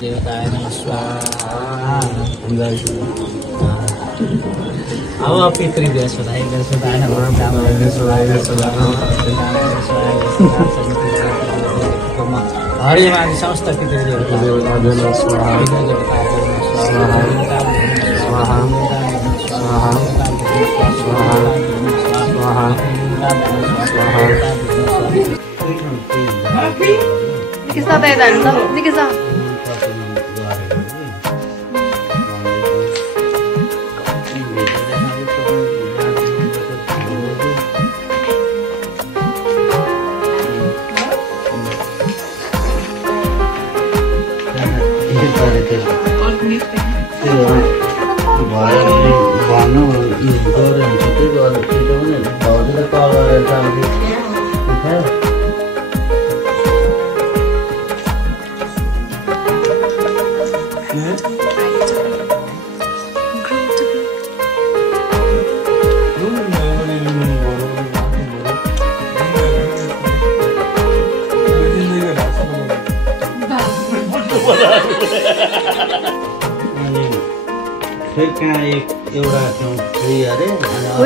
देवताय नमः स्वाहा। अब पितृदेव सुधाय सुधाय नमः हरिमादि समस्त पितृदेवताय स्वाहा स्वाहा स्वाहा Nikisa tayo dan, Nikisa.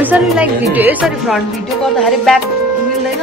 यसरी लाइक भिडियो यसरी फ्रन्ट भिडियो गर्दाखेरि ब्याक मिल्दैन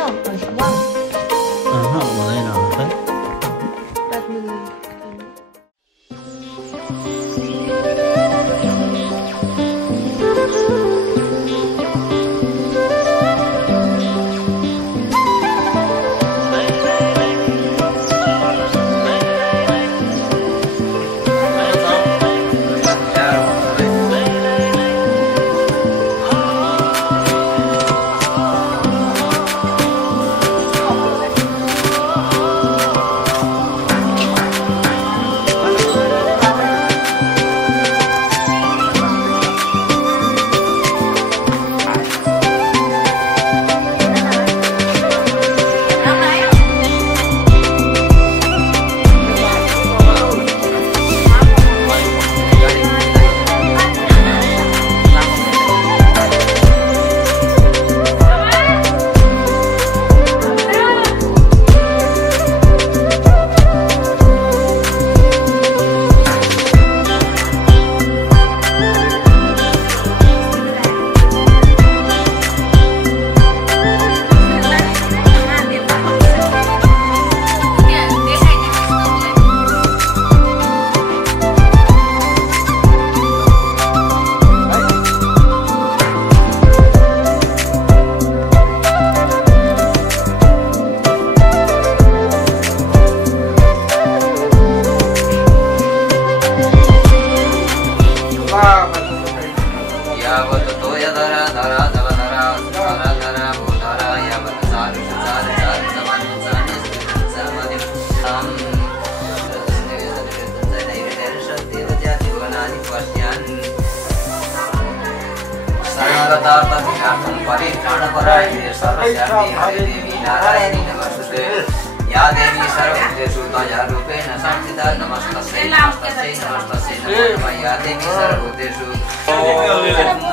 या देवी सर्वभूतेषु त्वयारूपेण संस्थिता नमस्तस्यै नमस्तस्यै नमस्तस्यै नमो या देवी सर्वभूतेषु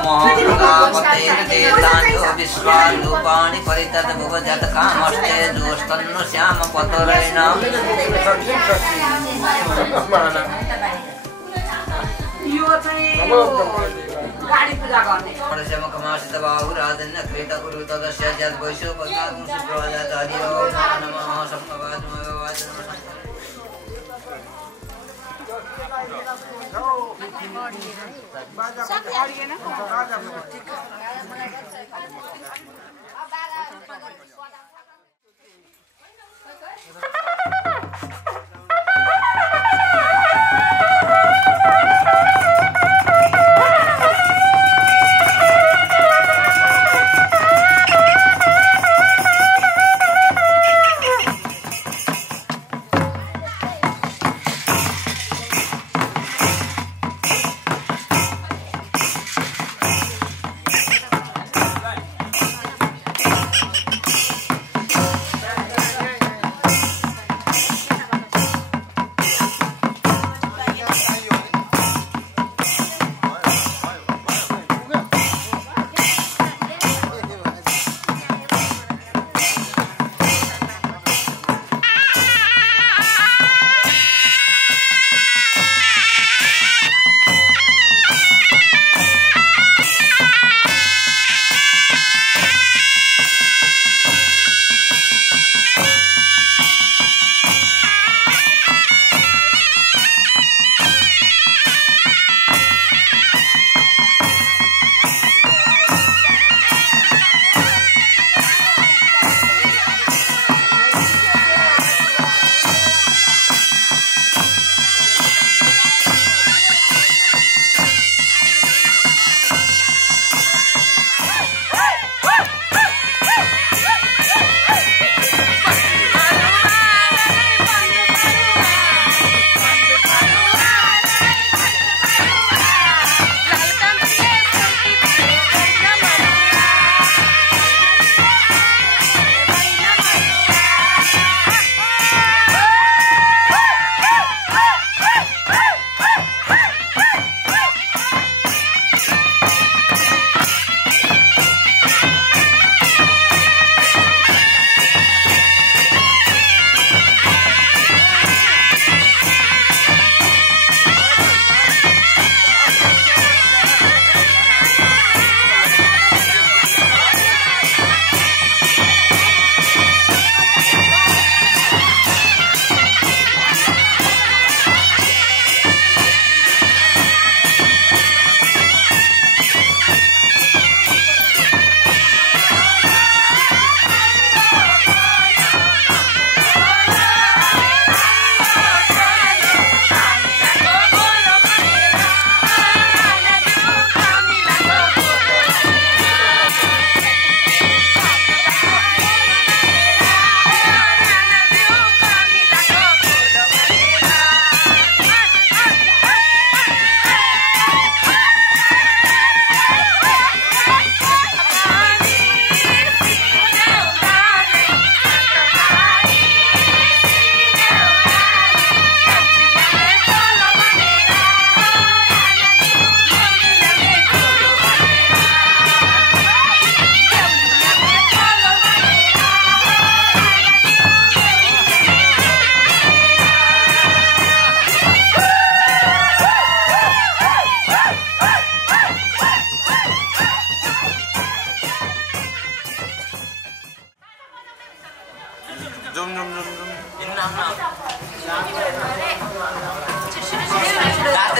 महागणापतेर्देतान्यो विश्वारूपाणि परितद्भुवजत्कामस्ते दोस्तन्नो श्यामपतरेण गाडी पूजा गर्ने परशमकमासित बाहुराजन्य कृतकुरु तदस्य जद वैश्यो पद्मात्म सुप्रभात हरि ओम नमः सम्भवाद नमः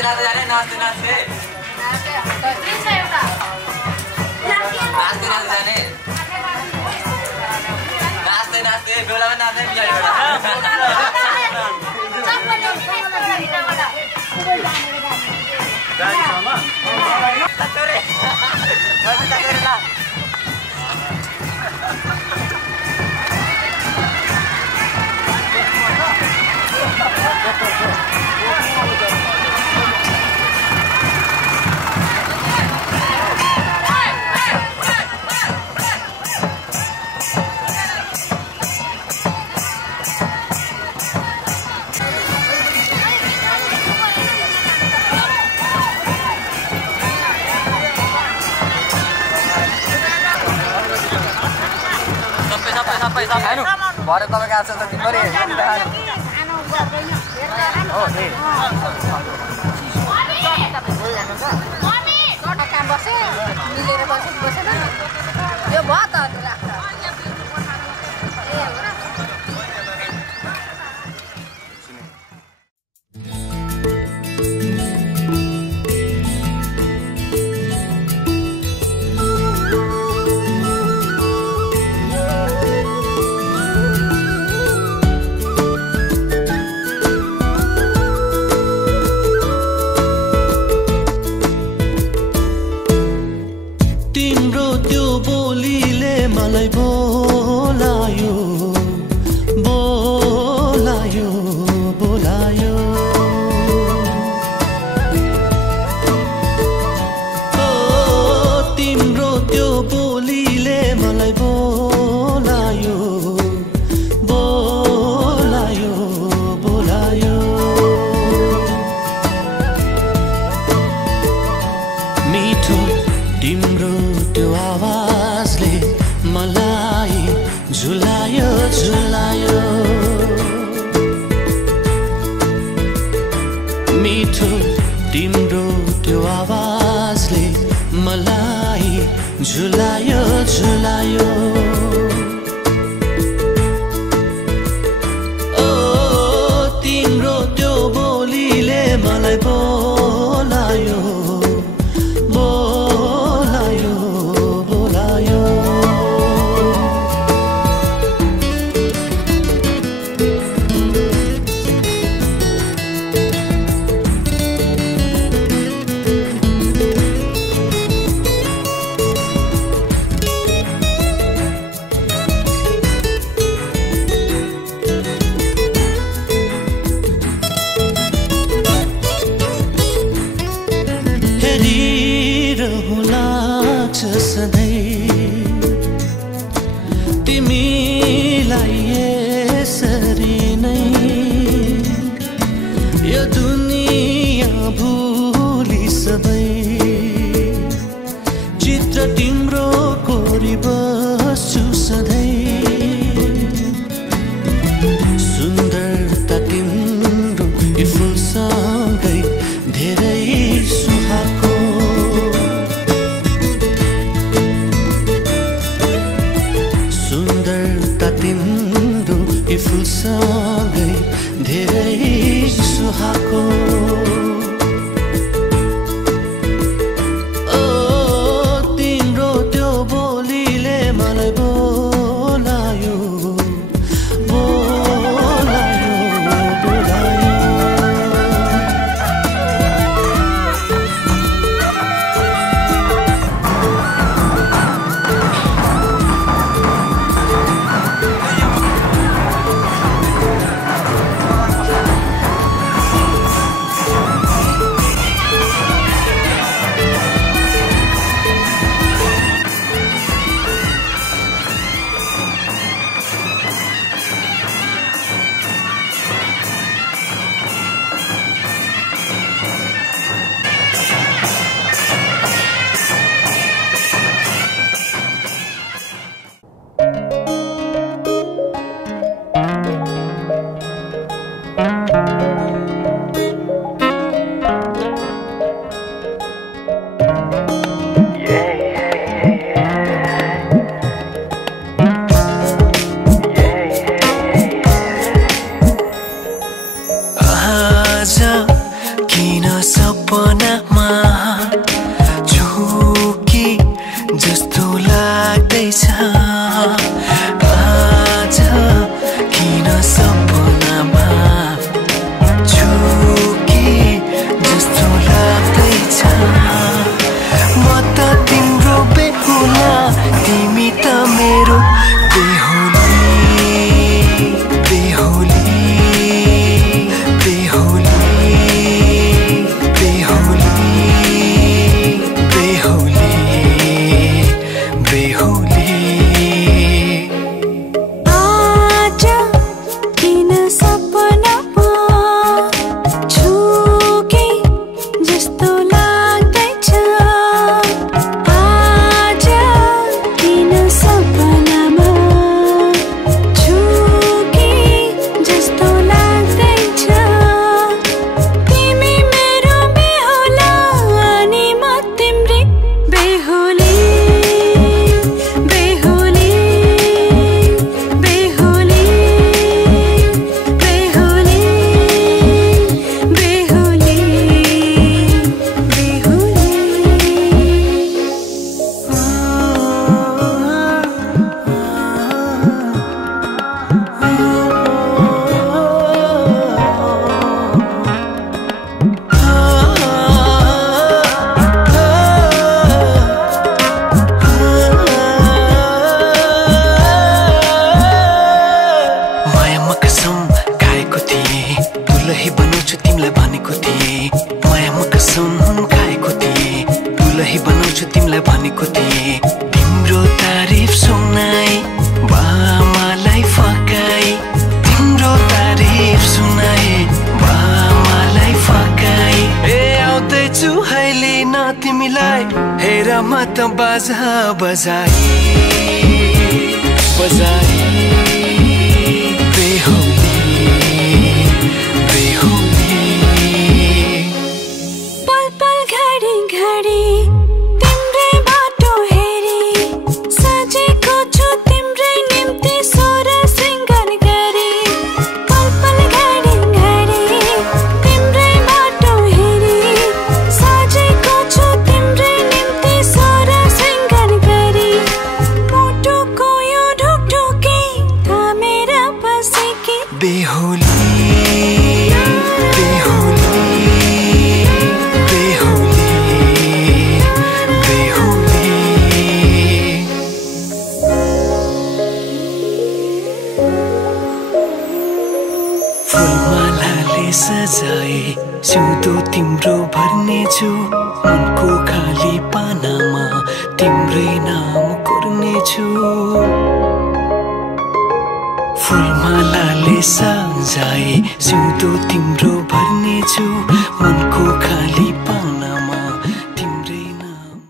नाच्दै जाने नाच्दै नाच्दै जाने नाच्दै बेलामा नाच्दै सबै खानु भरे तपाईँको आछ त दिनभरि काम बस्छ मिलेर बसेन यो भयो त किन सब सपनामा छु कि जस्तो लाग्दैछ आज किन सपनामा छु कि जस्तो लाग्दैछ म त तिम्रो बेहुला तिमी त मेरो बेहुली बेहुली बेहुली बेहुली बेहुली आज किन सपनामा छु कि जस्तो लाग्दैछ आज किन सपनामा छु कि जस्तो लाग्दैछ तिमी मेरो बेहुला अनि म तिम्रै बेहुली बेहुली बेहुली बेहुली बेहुली मायामा कसम खाएको थिएँ दुलही बनाउँछु तिमीलाई भनेको थिएँ मायामा कसम खाएको थिएँ दुलही बनाउँछु तिमीलाई भनेको थिएँ तिम्रो तारिफ सुनाई बामालाई फकाई तिम्रो तारिफ सुनाई बामालाई फकाई ए आउँदैछु अहिले न तिमीलाई हेर म त बाजा बजाई बजाई बेहुली बेहुली पल पल घडी घडी तिम्रै बाटो हेरी सजेको छु तिम्रै निम्ति सोर श्रृङ्गार गरी पल पल घडी घडी तिम्रै बाटो हेरी सजेको छु तिम्रै निम्ति सोर श्रृङ्गार गरी मुटुको यो ढुकढुकी थामेर बसेकी बेहुली बेहुली बेहुली बेहुली फुलमालाले सजाए सिउँदो तिम्रो भर्नेछु मनको खाली पानामा तिम्रै नाम कोर्नेछु फुलमालाले सजाए सिउँदो तिम्रो भर्नेछु मनको खाली पानामा तिम्रै नाम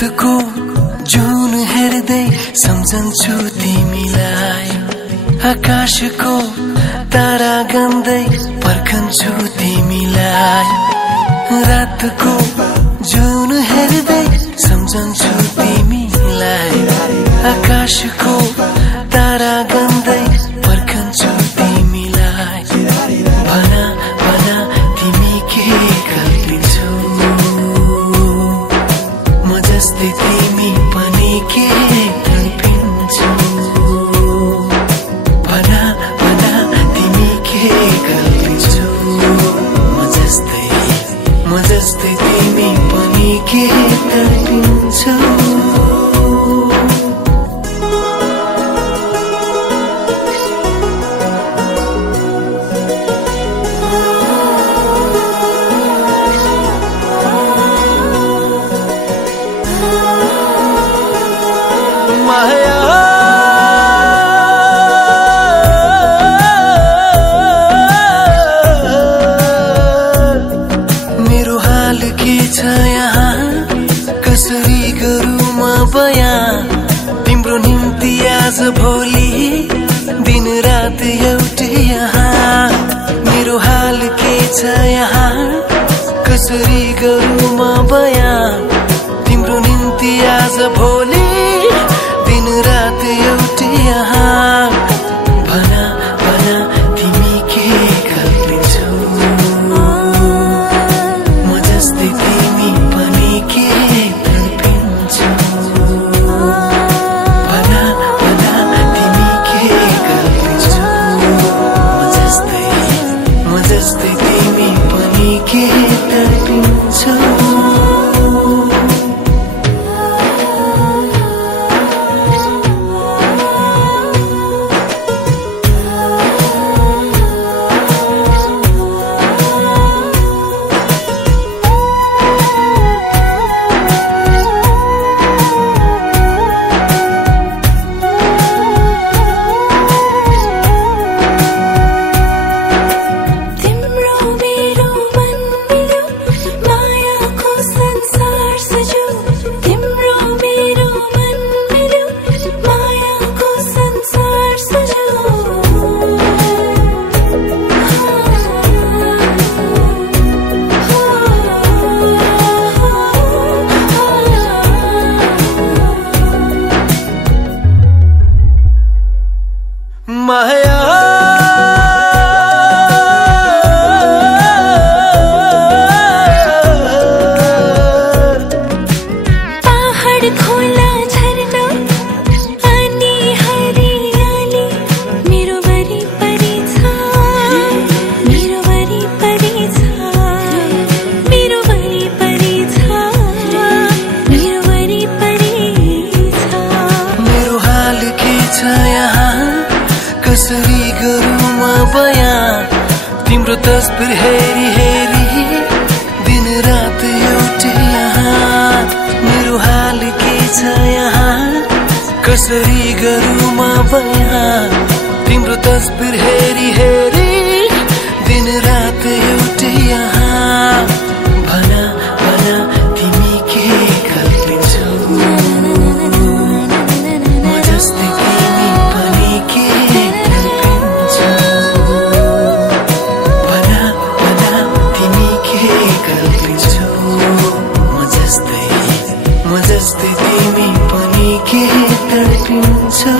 रातको जुन हेर्दै सम्झन्छु तिमीलाई, आकाशको तारा गन्दै पर्खन्छु तिमीलाई। रातको जुन हेर्दै सम्झन्छु तिमीलाई, आकाशको तारा गन्दै पर्खन्छु तिमीलाई। भना भना तिमी के कल्पिन्छौ, म जस्तै तिमी पनि के कल्पिन्छौ। भना भना तिमी के कल्पिन्छौ, म जस्तै तिमी पनि के कल्पिन्छौ। मेरो हाल के छ यहाँ, कसरी गरौँ म बयान, तिम्रो निम्ति आज भोलि दिन रात एउटै यहाँ। मेरो हाल के छ यहाँ, कसरी गरौँ म बयान, तिम्रो निम्ति आज भोलि दिन रात एउटै यहाँ। भना भना तिमी के कल्पिन्छौ, म जस्तै तिमी पनि के कल्पिन्छौ। भना भना तिमी के कल्पिन्छौ, म जस्तै तिमी पनि के कल्पिन्छौ। तस्बिर हेरी हेरी दिन रात एउटै यहाँ मेरो हाल के छ यहाँ कसरी गरौँ म बयान तिम्रो तस्बिर हेरी हेरी दिन रात एउटै यहाँ भना भना तिमी के कल्पिन्छौ म जस्तै तिमी पनि के कल्पिन्छौ भना भना तिमी के कल्पिन्छौ म जस्तै तिमी पनि के कल्पिन्छौ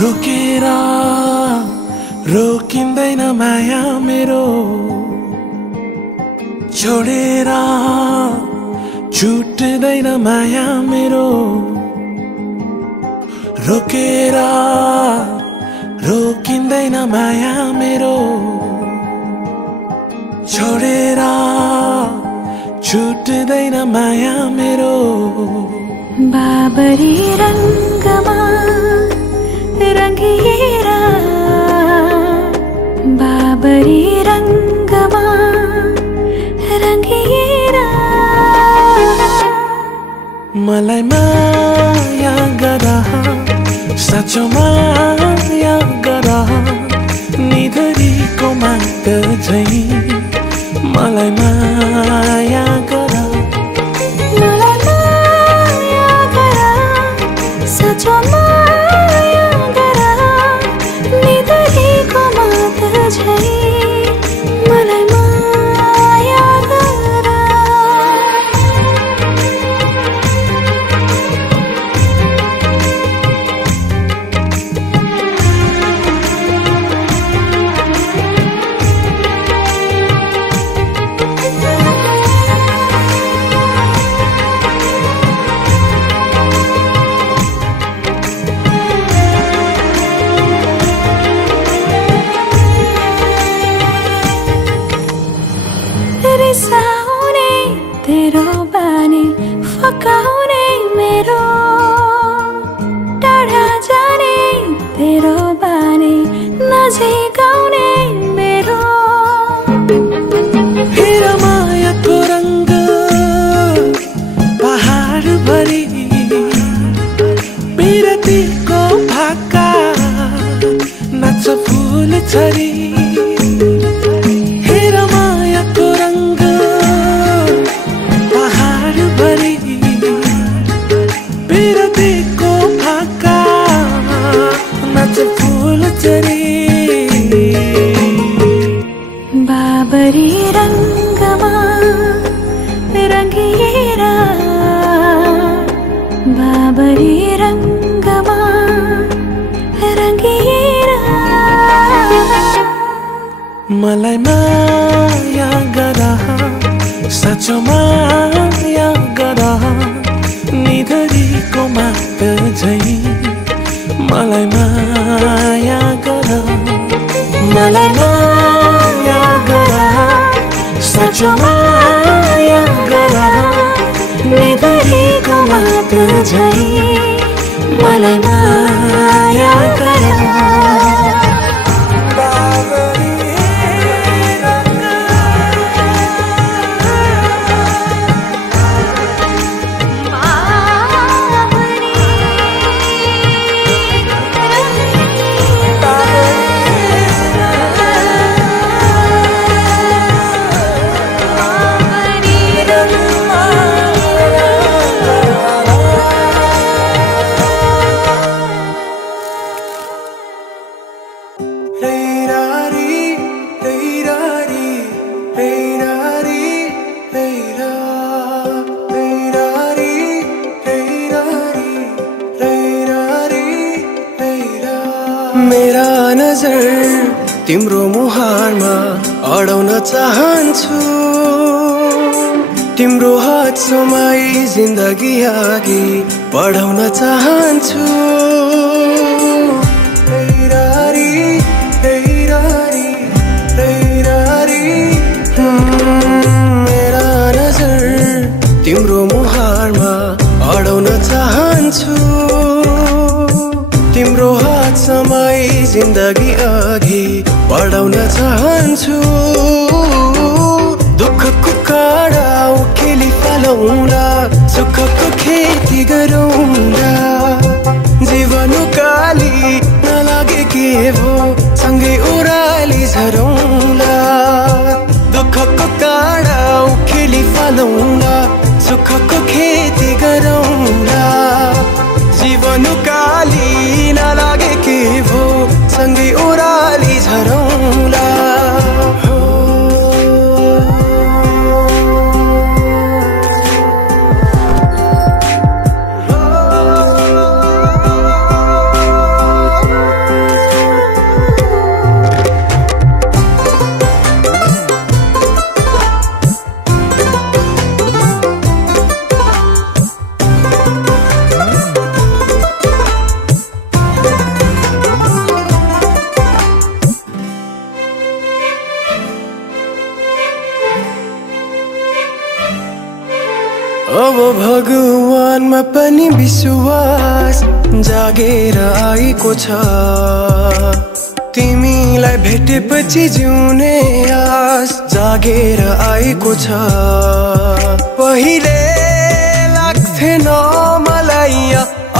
रोकेर रोकिँदैन माया मेरो छोडेर छुट्दैन माया मेरो रोकेर रोकिँदैन माया मेरो छोडेर छुट्दैन माया मेरो बाबरी रंगमा रंगिएर बाबरी रंगमा रंगिएर मलाई माया गर साँचो माया गर निधरीको माग झै मलाई माया गर साँचो माया गर निधरीको माग झै मलाई माया गर रिसाउने तेरो बानी फकाउने मेरो टाढा जाने तेरो बानी नजिकाउने मेरो हेर मायाको रंग पहाड भरी बिरतीको भाका नाच फूल छरी बाबरी रंगमा रंगिएर बाबरी रंगमा रंगिएर मलाई माया गर साँचो माया गर निधरीको माग झै मलाई माया गर मलाई माया गर साँचो माया गर निधरीको माग झै मलाई माया गर मेरा नजर तिम्रो मुहारमा अडाउन चाहन्छु तिम्रो हात समाई जिन्दगी अघि बढाउन चाहन्छु मेरा नजर तिम्रो मुहारमा अडाउन चाहन्छु तिम्रो हात समाई जिन्दगी अघि बढाउन चाहन्छु दुःखको काँडा उखेली फालौँला सुखको खेती गरौँला जीवन काली नलागे के भो सँगै ओह्राली झरौँला दुःखको काँडा उखेली फालौँला सुखको खेती गरौँला जीवन काली नलागे के भो सँगै ओह्राली झरौँला अब भगवानमा पनि विश्वास जागेर आएको छ तिमीलाई भेटेपछि जिउने आस जागेर आएको छ पहिले लाग्थेन मलाई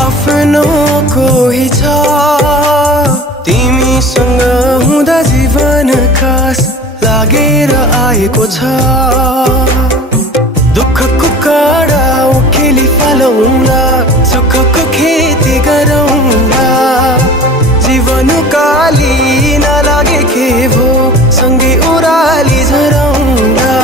आफ्नो कोही छ तिमीसँग हुँदा जीवन खास लागेर आएको छ दुःखको काँडा उखेली फालौँला सुखको खेती गरौँला जीवन काली नलागे के भो सँगै ओह्राली झरौँला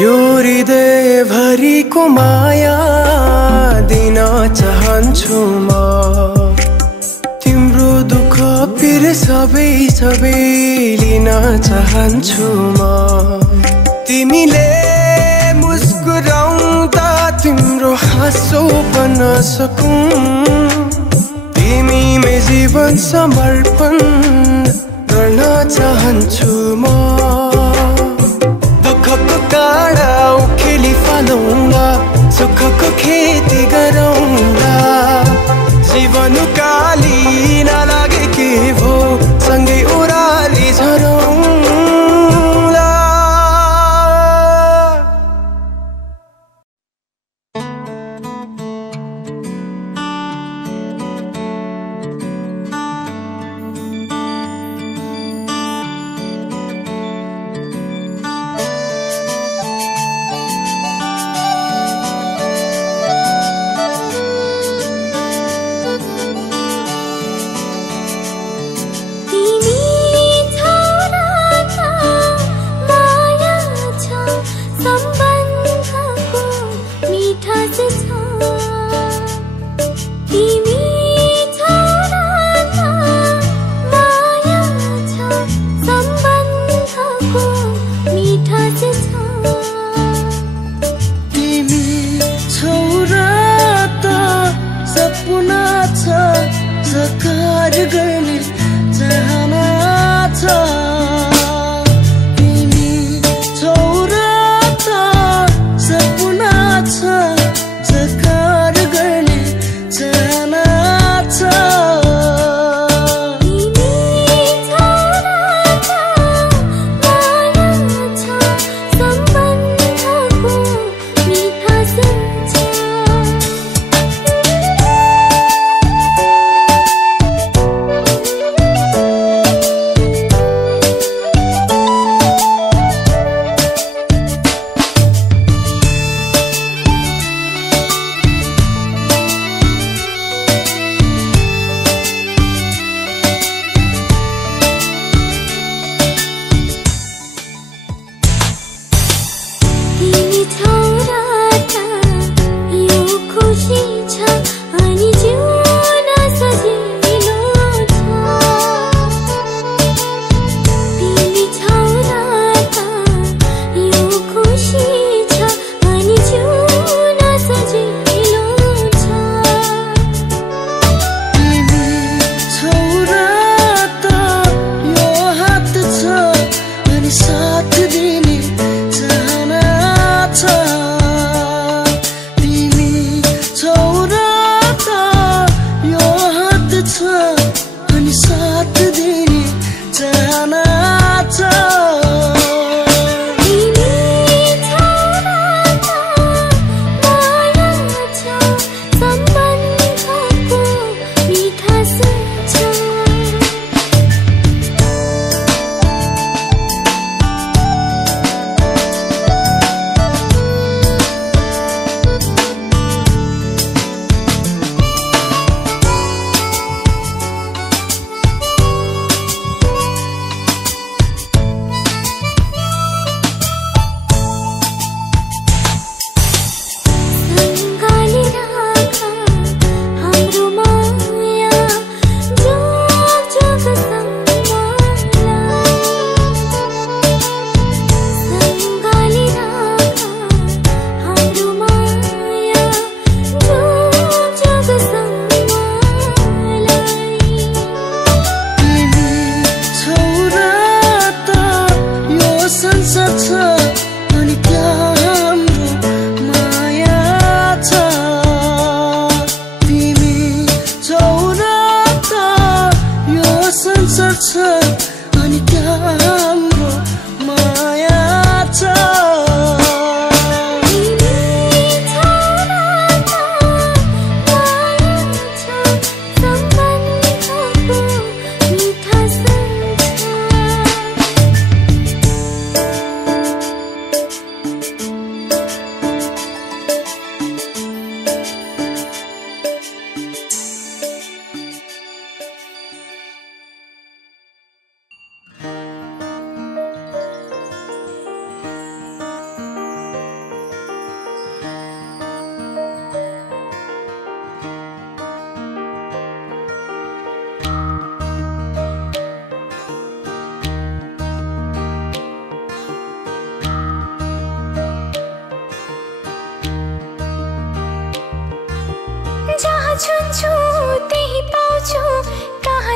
यो हृदय भरिको माया दिन चाहन्छु म तिम्रो दुःख पिर सबै लिन चाहन्छु म तिमीले मुस्कुराउँदा तिम्रो हाँसो बन्न सकूं तिमीमै जीवन समर्पण गर्न चाहन्छु म दुःखको काँडा उखेली फालौँला सुखको खेती गरौँला जीवन काली नलागे के भो सँगै ओह्राली झरौँला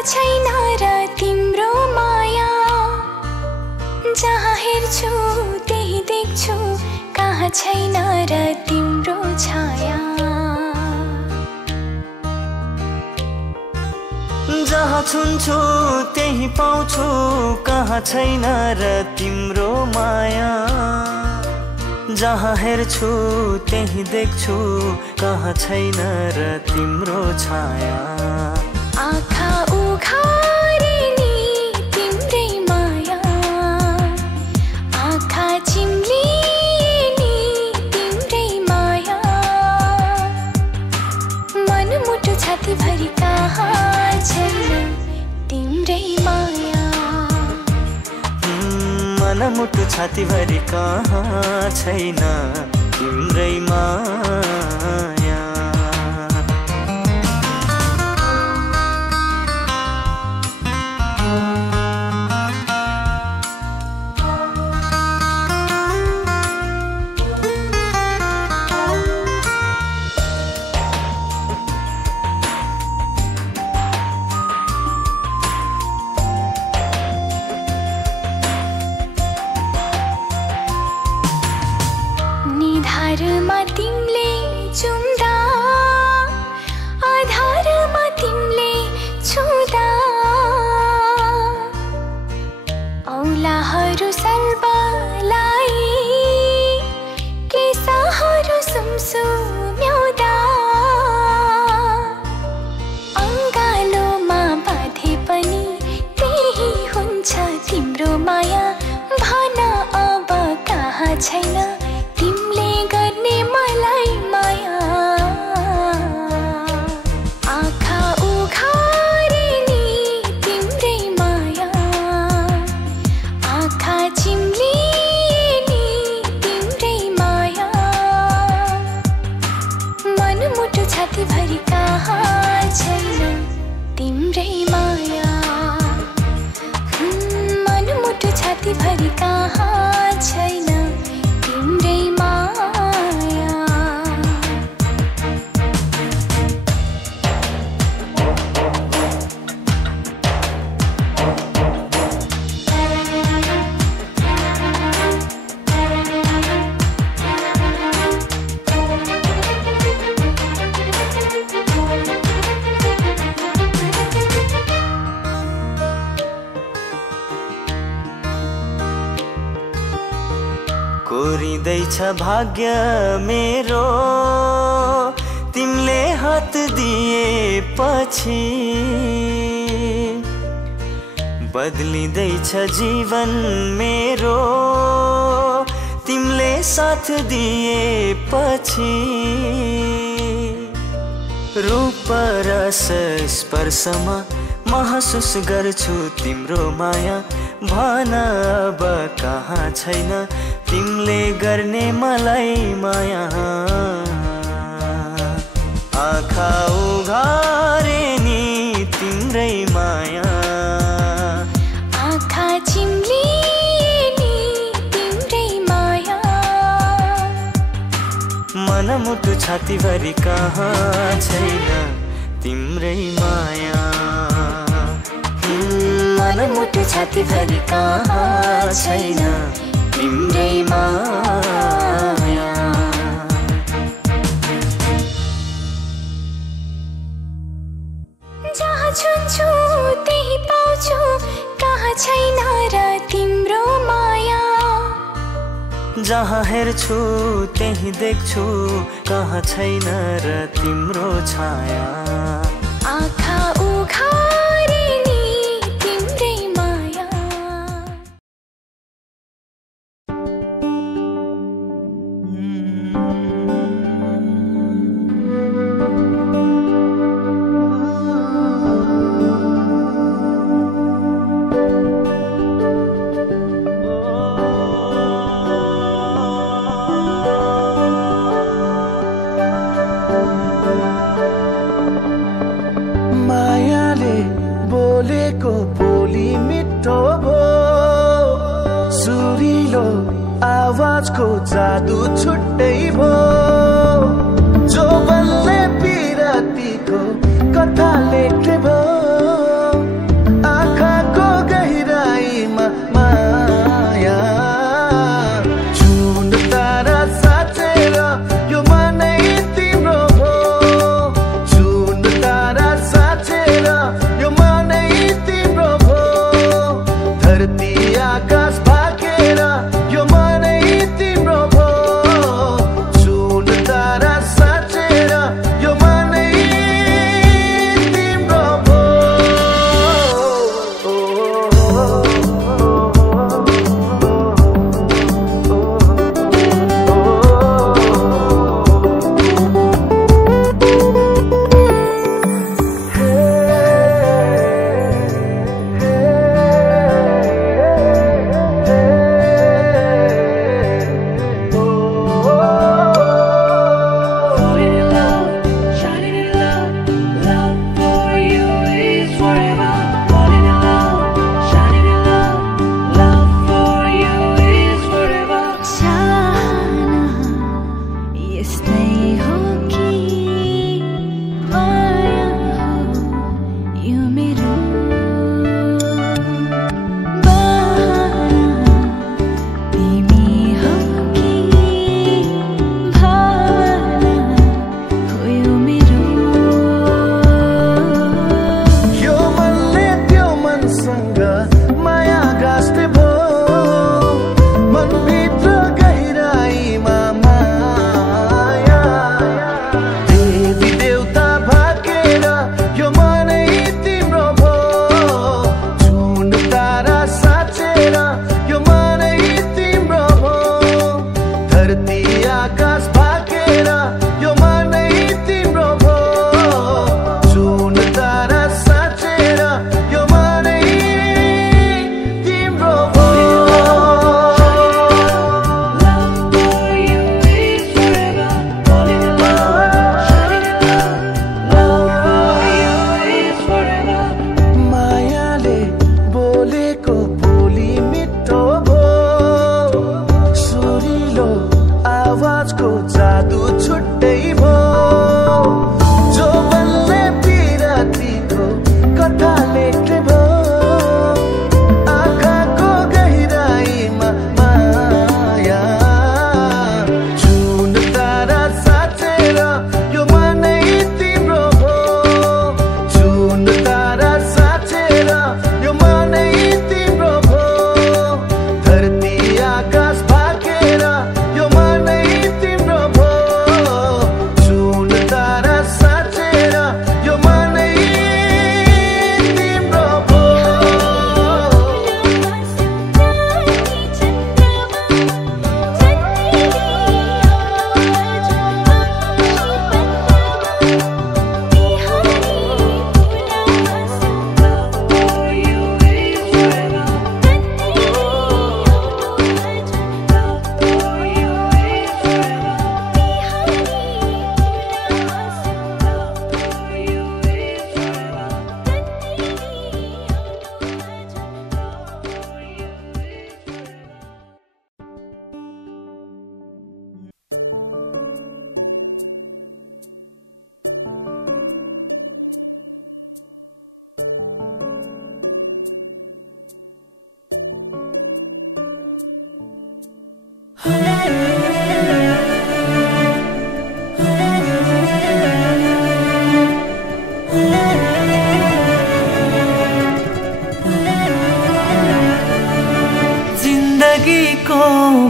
छैन र तिम्रो माया जहाँ हेर्छु त्यही देख्छु कहाँ छैन र तिम्रो छाया जहाँ छुन्छु त्यही पाउँछु कहाँ छैन र तिम्रो माया जहाँ हेर्छु त्यही देख्छु कहाँ छैन र तिम्रो छाया आँखा उघारे नि तिम्रै माया आँखा चिम्ले नि तिम्रै माया मनमुटु छातीभरि कहाँ छैन तिम्रै माया मनमुटु छातीभरि कहाँ छैन तिम्रै माया निधारमा तिमीले चुम्दा आधारमा तिमीले छुँदा औलाहरू सल्बलाई केसाहरू सुमसुम्याउँदा अङ्गालोमा बाँधे पनि त्यही हुन्छ तिम्रो माया भन अब कहाँ छैन तिमीले गर्ने मलाई माया आँखा उघारे नि तिम्रै माया आँखा चिम्ले नि तिम्रै माया मनमुटु छातीभरि कहाँ छैन तिम्रै माया मनमुटु छातीभरि कहाँ छैन तिम्रै माया कोरिँदैछ भाग्य मेरो तिमीले हात दिएपछि बदलिँदैछ जीवन मेरो तिमीले साथ दिएपछि रूप रस स्पर्शमा महसुस गर्छु तिम्रो माया भन अब कहाँ छैन तिमीले गर्ने मलाई माया आँखा उघारे नि तिम्रै माया आँखा चिम्ले नि तिम्रै माया मनमुटु छातीभरि कहाँ छैन तिम्रै माया मनमुटु छातीभरि कहाँ छैन तिम्रै माया जहाँ छुन्छु त्यही पाउँछु कहाँ छैन र तिम्रो माया जहाँ हेर्छु त्यही देख्छु कहाँ छैन र तिम्रो छाया आँखा उघारे नि तिम्रै माया मायाले बोलेको बोली मिठो भो सुरिलो आवाजको जादु छुट्टै भो जो बल्ले पिरातीको कथा लेख्ने भो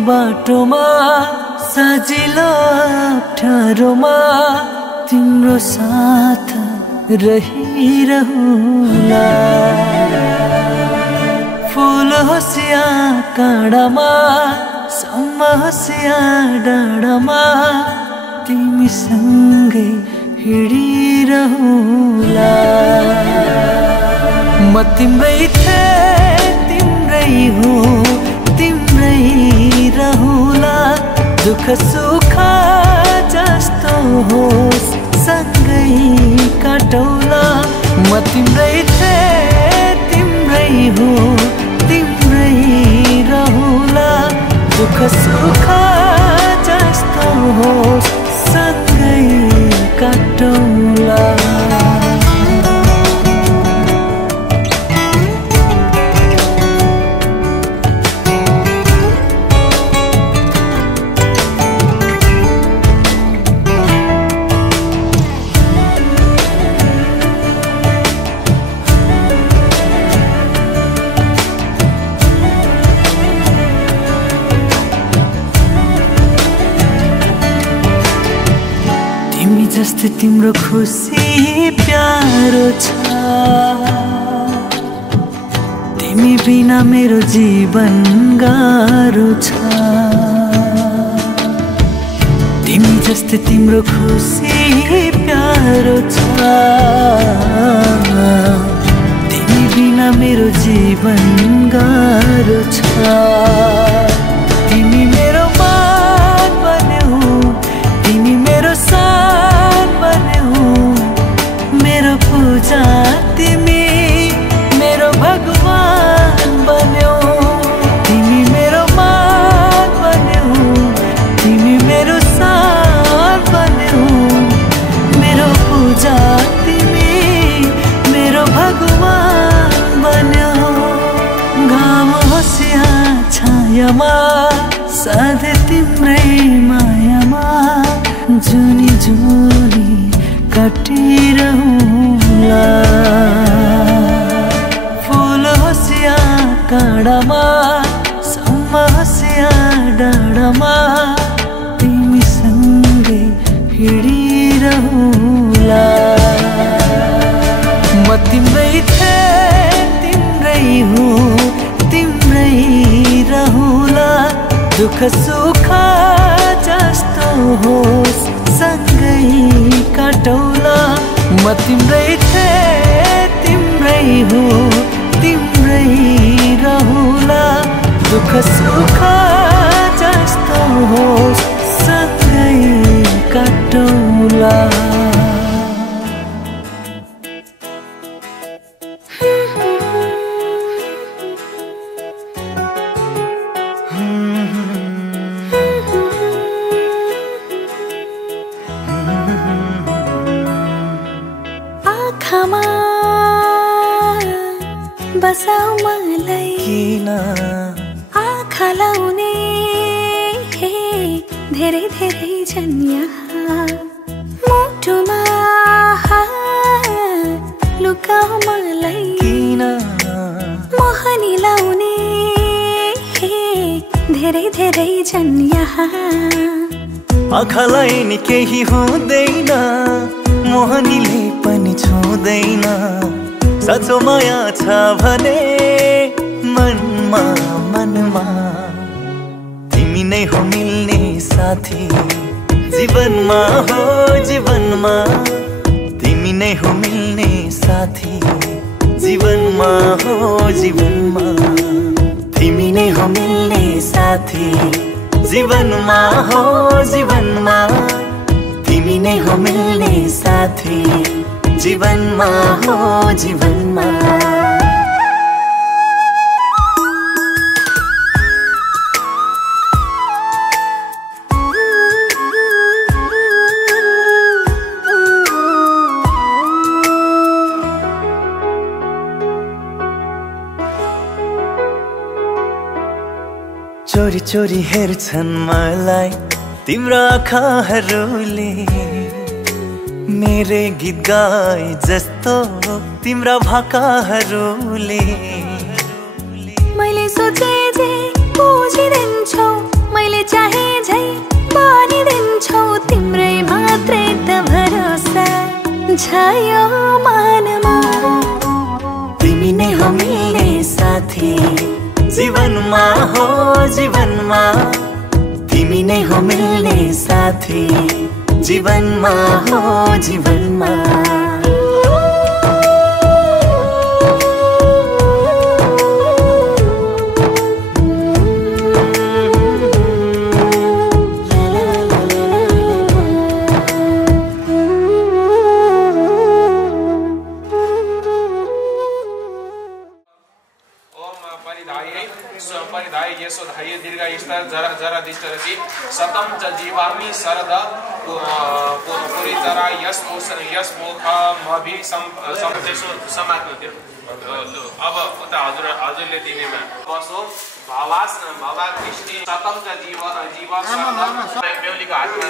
बाटोमा सजिलो अप्ठ्यारोमा तिम्रो साथ रहिरहुला फूल होस् या काँडामा सम्म होस् या डाँडामा तिमीसँगै हिँडिरहुला म तिम्रै थिएँ तिम्रै हो तिम्रै रहुला दुःख सुख जस्तो होस् सँगै काटौला म तिम्रै थिएँ तिम्रै हो तिम्रै रहुला दुःख सुख जस्तो होस् सँगै काटौला जस्तै तिम्रो खुसी प्यारो छ तिमी बिना मेरो जीवन गाह्रो छ तिमी जस्तै तिम्रो खुसी प्यारो छ तिमी बिना मेरो जीवन गाह्रो छ तिमी मेरो मान बन्यौ तिमी मेरो मेरो पूजा तिमी मेरो भगवान बन्यौ तिमी मेरो मान बन्यौ तिमी मेरो साथ बन्यौ जुनी काटिरहुला फूल होसिया काँडामा समस्या डाँडामा तिमीसँगै हिँडिरहुला म तिम्रै थिएँ तिम्रै हुँ तिम्रै रहूला दुःख सुख जस्तो होस् सँगै काटौला म तिम्रै थिएँ तिम्रै हुँ तिम्रै रहूला दुःख सुख जस्तो होस् सँगै काटौला आँखामा बसाउ मलाई किन आँखा लाउने धेरै धेरै जन्या मुटुमा लुकाउ मलाई किन मोहनी लाउने धेरै धेरै जन्या आँखालाई नि केही हुँदैन मोहनीले पनि छुँदैन साँचो माया छ भने मनमा मनमा तिमी नै हो मिल्ने साथी जीवनमा हो जीवनमा तिमी नै हो मिल्ने साथी जीवनमा हो जीवनमा तिमी नै हो मिल्ने साथी जीवनमा हो जीवनमा तिमी नै हो मिल्ने साथी जीवनमा हो जीवनमा चोरी चोरी हेर्छन् मलाई तिम्रो आँखाहरूले मेरे गीत गाए जस्तो तिम्रा भाकाहरूले मैले सोचे जे बुझिदिन्छौ मैले चाहे झै बनिदिन्छौ तिम्रै मात्रै त भरोसा छायो मनमा तिमी नै हो मिल्ने साथी जीवनमा हो जीवनमा तिमी नै हो मिल्ने साथी जीवनमा हो जीवनमा जरदिष्टरति सतम च जीवामि शरद पुरी जरा यस मुखमभि सम्पदेशो समात्नु अब उता हजुरले दिनेमा बसो भवास भवा दृष्टि सतम च जीवन शरद बेहुलीको हातमा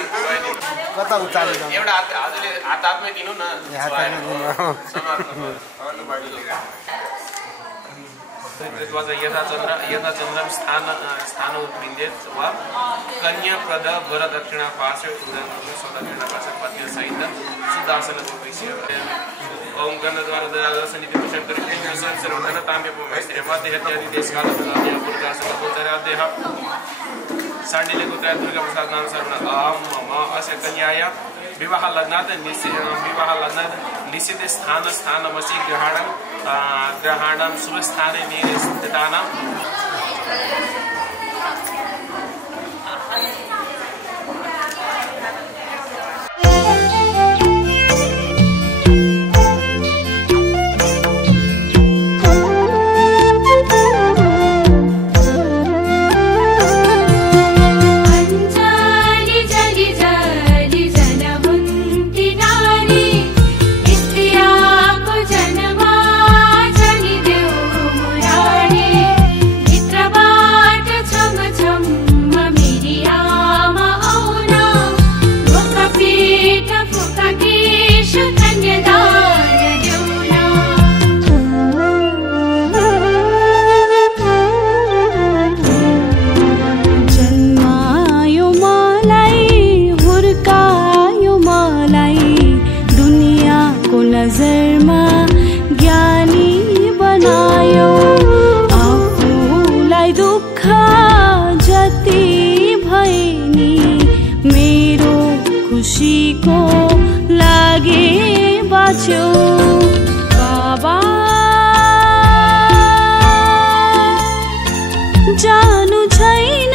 कता उचाले एउटा हजुरले हातमै दिनु न यथाचन्द्रम स्थान उत्पिन्द्येत वा कन्याप्रद वरदक्षिणा पार्श्वे स्वदक्षिणा पार्श्वे पत्नी सहित शुद्धासन उपविश्य ओम गणद्वारा दयादर्शनि विषयन्तरि सर्वधन ताम्यपमैस्त्रे मध्यहत्यादि देशकाल ददादेह पुरदासन गोचरादेह साण्डिल्य गोत्रा दुर्गा प्रसाद नाम सर्वण अहम मम अस्य कन्याया विवाह लग्नात् निश्चित स्थानमसि ग्रहाणं शुभ स्थाने स्थितानां जन्मा जनि देऊ मुरारी भित्रबाट जानु छैन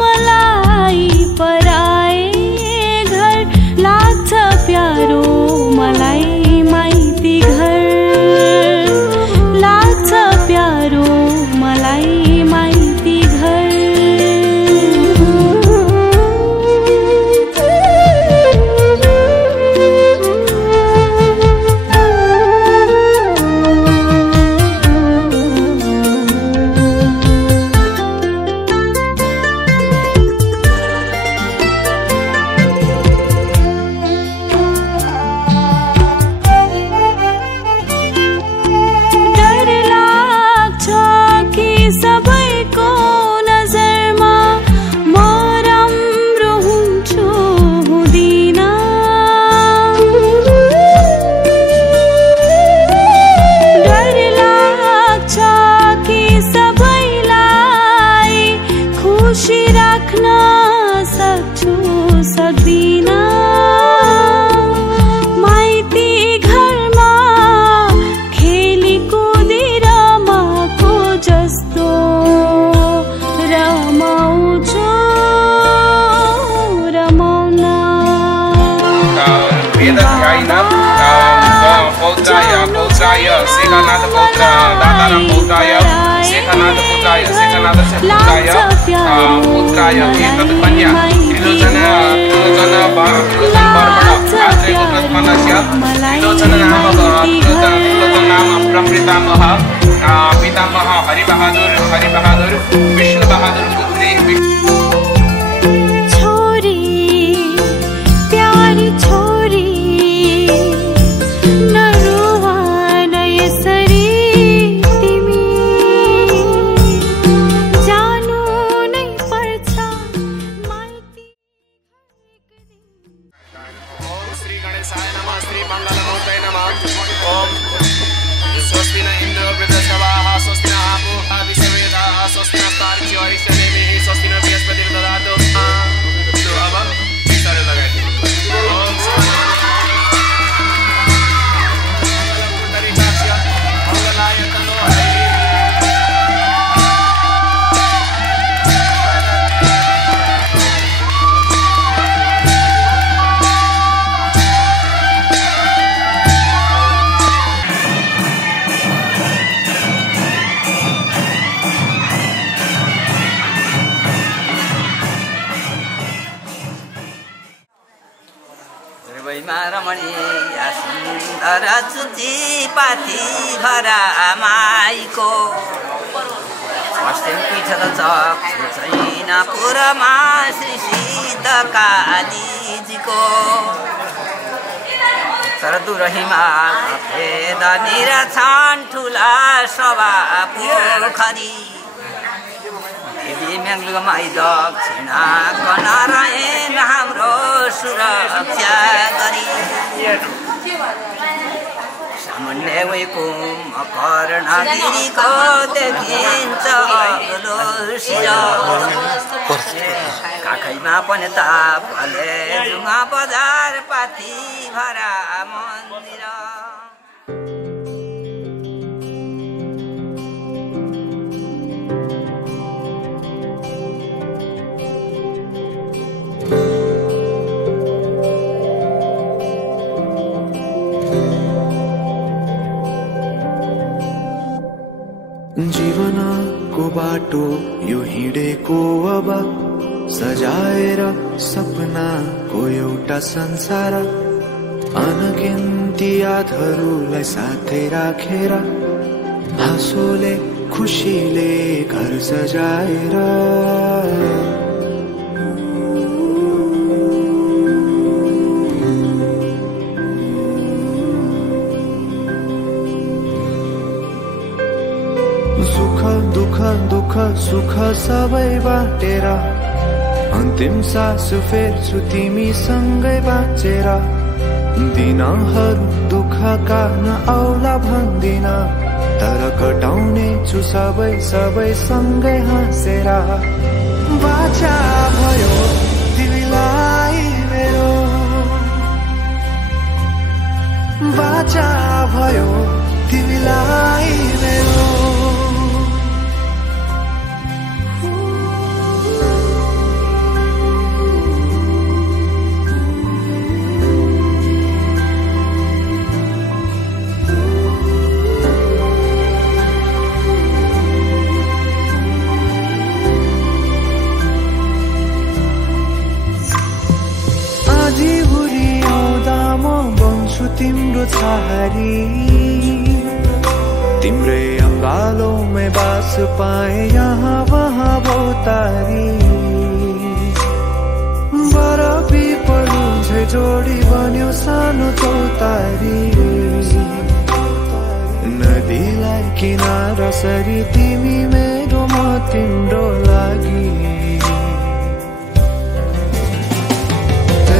मलाई पराए घर लाग्छ प्यारो मलाई माइती घर लाग्छ प्यारो मलाई माइती घर सबैको नजरमा म राम्रो हुन्छु हुँदिन डर लाग्छ कि सबैलाई खुसी राख्न सक्छु सक्दिन माइती घरमा खेली कुदी रमाको जस्तो रमाउँछु रमाउन पौत्राय पौत्राय शेखरनाथ पौत्र दाताराम पौत्राय शेखरनाथ पुत्राय शेखरनाथ पुत्राय पुत्राय एतत् कन्या त्रिलोचना बर्मण आत्रे पुत्रत्मनस्य त्रिलोचन नाम प्रपितामह पितामह हरिबहादुर विष्णुबहादुर पुत्री छोरी प्यारी छोरी नरुवान यसरी तिमी जानु नै पर्छ माइती ओम श्री गणेशाय नमः श्री मंगलमूर्तये नमः ओम स्वस्ति न इंद्रो वृद्धश्रवाः स्वस्ति न पूर्वा विश्ववेदाः स्वस्ति नस्तार्क्ष्यो अरिष्टनेमिः स्वस्ति न बृहस्पतिर्दधातु तो अब सारे लगाइए ओम तरीकास्य मंगलाय तनो हरि रमणीय सुन्दर चुची पाथी भरा माईको अस्ति पिठल चक्छु छैन पुरमा श्री सीता कालीजीको तर दुरहीमा सफेद निरछान ठुला सभा पोखरी देवी म्याङ्लु माई दक्षिणा नारायण हाम्रो सुरक्षा गरी सामुन्ने वैकुम कर्णगिरीको देखिन्छ अग्लो शिर काखैमा पनि तापले जुङ्गा बजार पाथी भरा मन्दिर जीवनको बाटो यो हिँडेको अब सजाएर सपनाको एउटा संसार अनगिन्ती यादहरूलाई साथै राखेर हाँसोले खुसीले घर सजाएर दुख सुख सबै बाटेर अन्तिम सास फेर्छु तिमीसँगै बाँचेर दिनहरू दुःखका नआउला भन्दिन तर कटाउने छु सबै सँगै हाँसेर बाचा भयो तिमीलाई मेरो बाचा भयो तिमीलाई मेरो तिम्रो छहारी तिम्रै अंगालों में बास पाए यहाँ वहाँ बहुतारी बरफी परुन्झे जोडी बन्यो सानो चौतारी नदीलाई किनारा सरी तिमी मेरो म तिम्रो लागि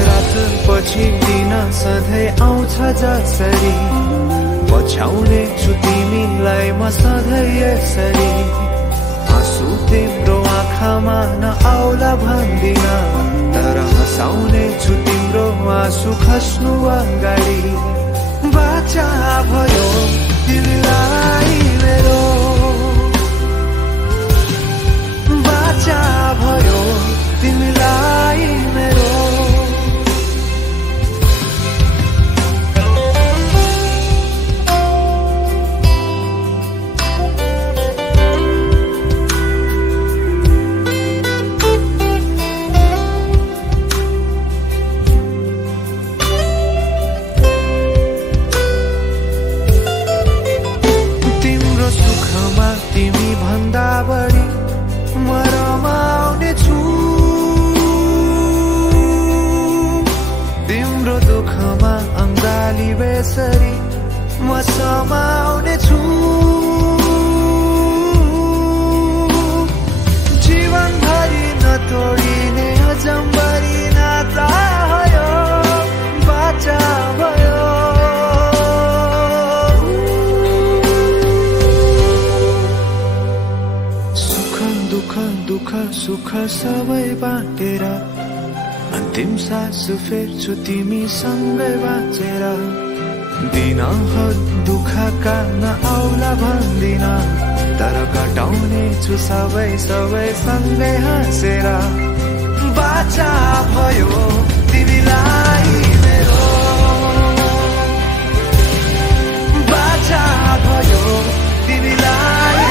रात पछि दिन सधैँ आउँछ जसरी पछ्याउने छु तिमीलाई म सधैँ यसरी आँसु तिम्रो आँखामा नआउला भन्दिन तर हँसाउने छु तिम्रो आँसु खस्नु अगाडि बाचा भयो तिमीलाई मेरो बाचा भयो तिमीलाई मेरो तिमी भन्दा बढी म रमाउने छु तिम्रो दुःखमा अंगाली बेसरी म समाउने छु जीवनभरि नतोडिने अजम्बरी नाता भयो बाचा भयो दुःख सुख सबै बाँटेर अन्तिम सास फेर्छु तिमी सँगै बाँचेर दिनहरु दुःखका नआउला भन्दिन तर घटाउने छु सबै सँगै हाँसेर बाचा भयो तिमीलाई मेरो बाचा भयो तिमीलाई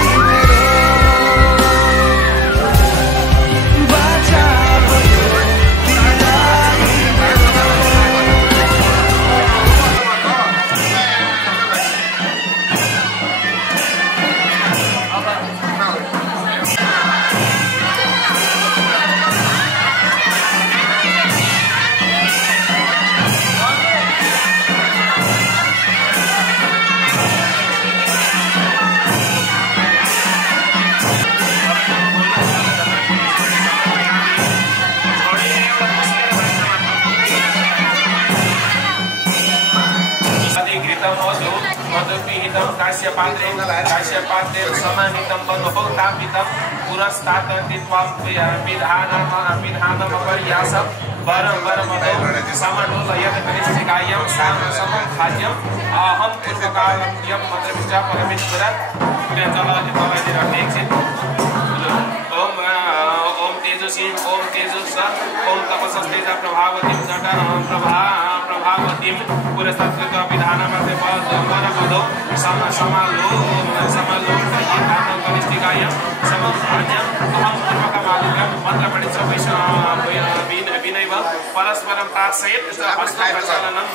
काश्यपात्रे समानितं बन्धो तापितं पुरस्तात्त्वां विधानमपर्यासं वरमदो समडोलयत कनिष्ठिकायं समं भाज्यं अहं पूर्वकालं यं मन्त्रविष्टा परमेश्वरात् जलादि रक्षेत् ओम तेजसी ओम तेजस ओम तपसस्तेजा प्रभावतीं जटा प्रभावतीं पुरस्तात्त्व विधानमते वरमदो समालो कनिष्ठिकायं समं भाज्यं अहं पूर्वकालं मन्त्रपठित विनैव परस्परं प्रार्थयेत् हस्तप्रचालनं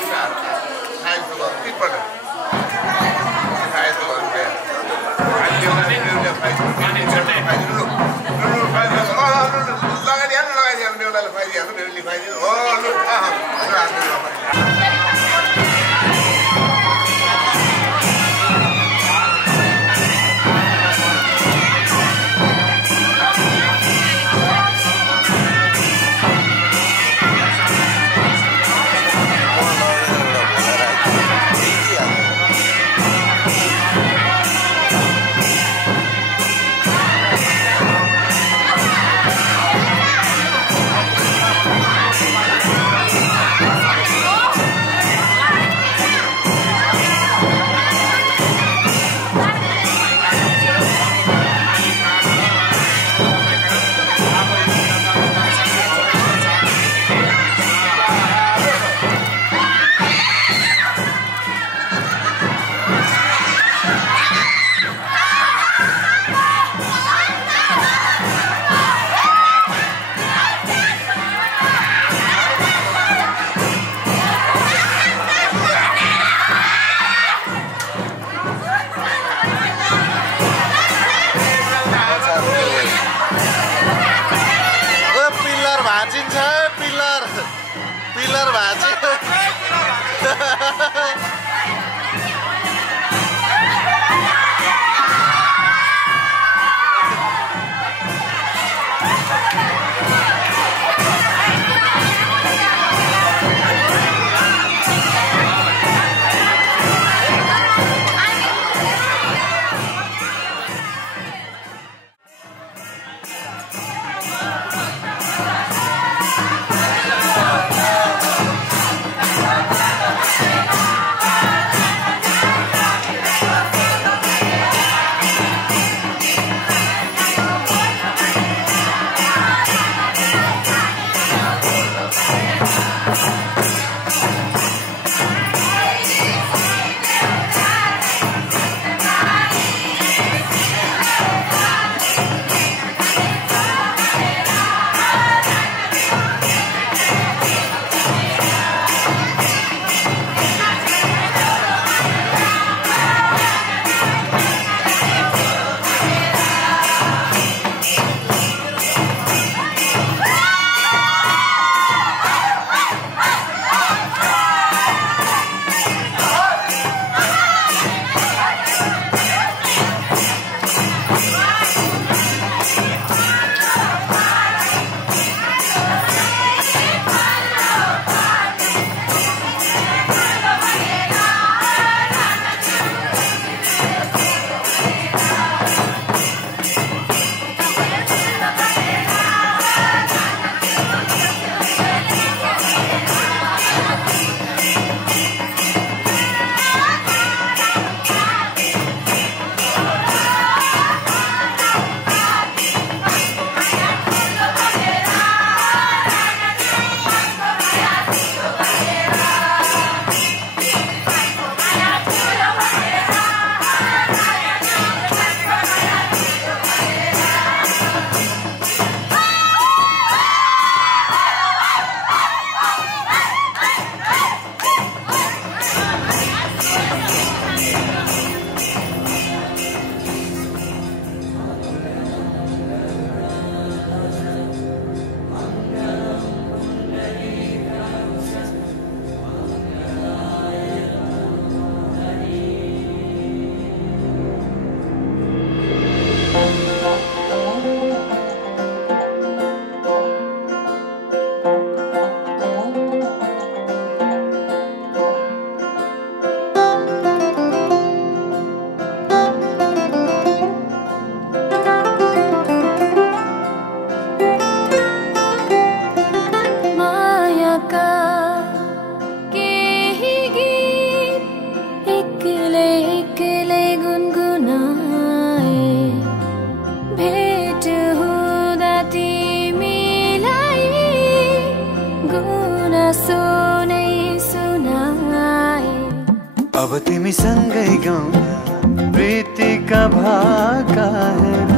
अब तिमी सँगै गाउँदा प्रीतिका भाका हेर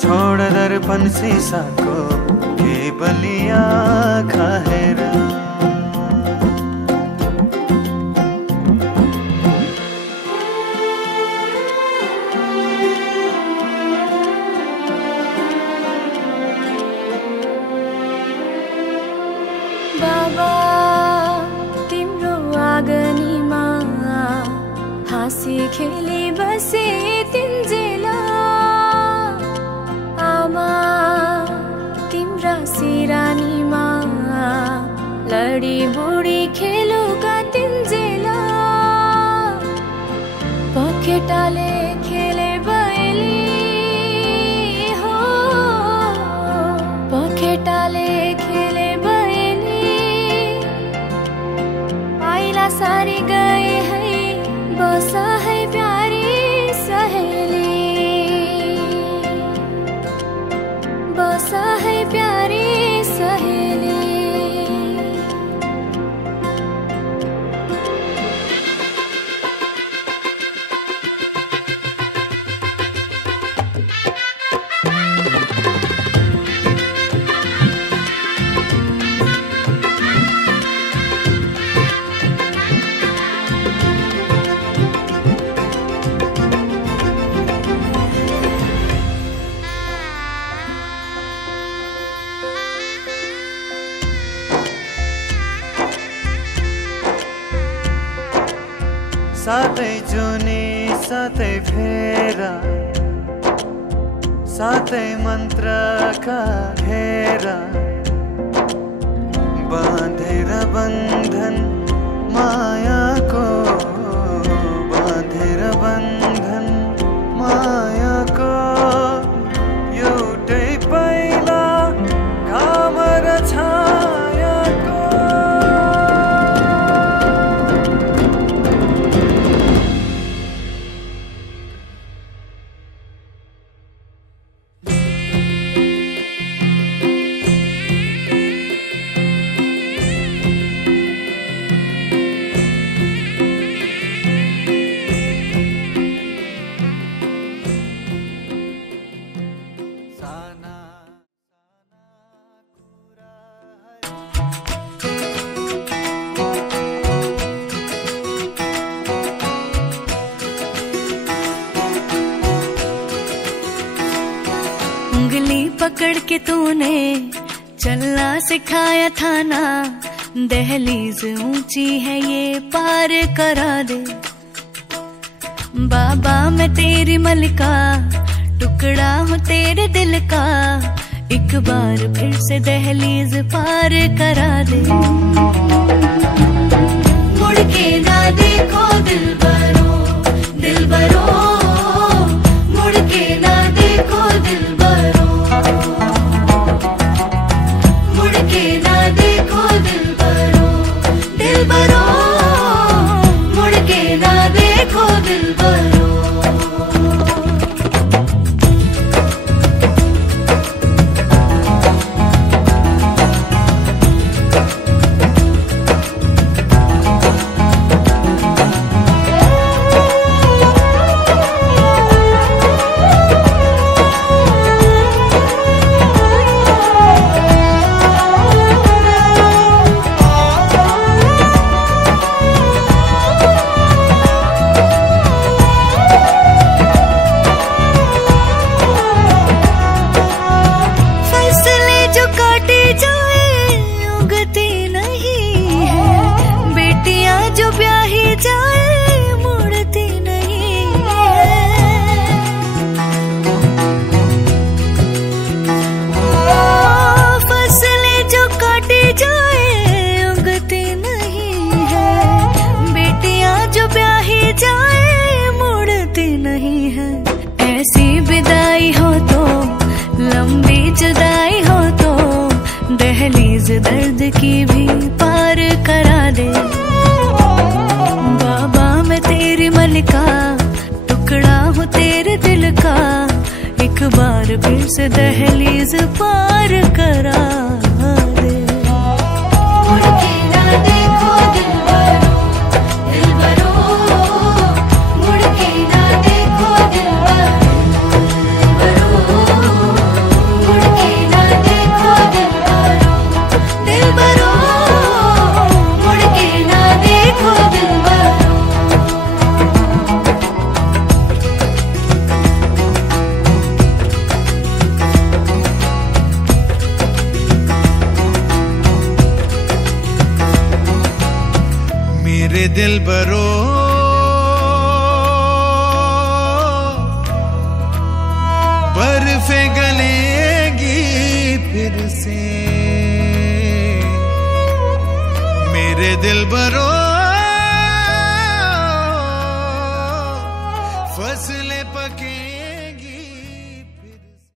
छोड दर्पण सिसाको केवली आँखा हेर बाबा तिम्रो आँगनीमा हाँसी खेली बसे तिन्जेला आमा तिम्रा सिरानीमा लडी बुढी खेलुका तिन्जेला पखेटाले खेले बयली हो पखेटाले खेले सारी गए है बसा है प्यारी सहेली बसा है प्यारी सहेली साथै जुनी साथै फेरा साथै मन्त्रका घेरा बाँधेर बन्धन मायाको बाँधेर बन्धन मायाको एउटै पहिला घाम र छायाको पकड़ के तूने चलना सिखाया था ना दहलीज ऊंची है ये पार करा दे बाबा मैं तेरी मलिका टुकड़ा हूँ तेरे दिल का एक बार फिर से दहलीज पार करा दे मुड़ के ना देखो दिलबरो दिलबरो मुड़ के ना देखो दिलबरो मुड़ के ना देखो दिलबरो दिलबरो मुड़ के ना देखो दिलबरो दर्द की भी पार करा दे बाबा मैं तेरी मलिका टुकड़ा हूँ तेरे दिल का एक बार फिर से दहलीज पार करा दे मुड़ के ना देखो दिलबरो दिलबरो मेरे दिलबरो बर्फे गलेगी फिर से, मेरे दिलबरो फसलें पकेगी फिर से।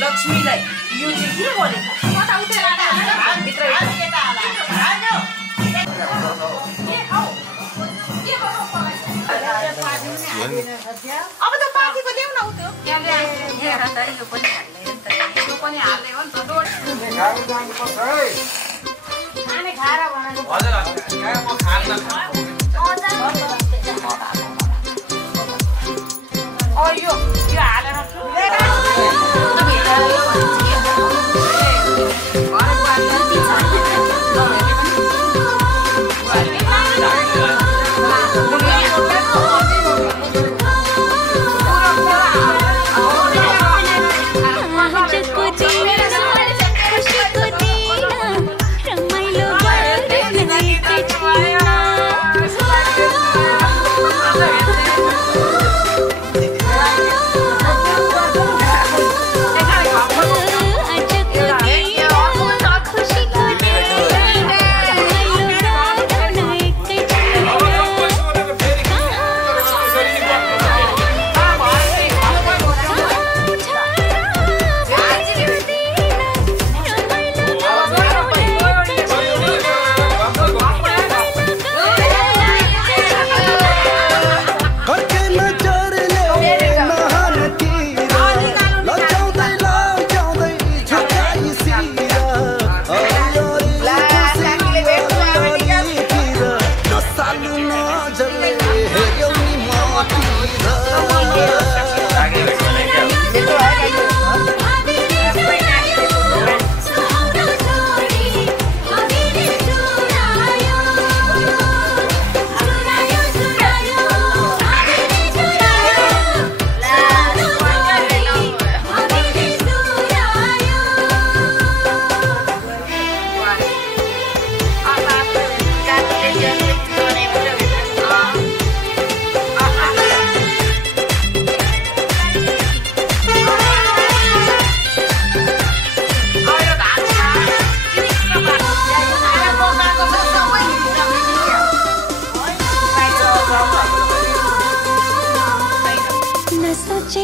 लक्ष्मीलाई यो चाहिँ के बोलेको अब त पार्टीको ल्याउ न उतो यहाँ त यो पनि हाल्ने हो नि त खाने खाएर बनाएको हजुर म खान्न यो हालेर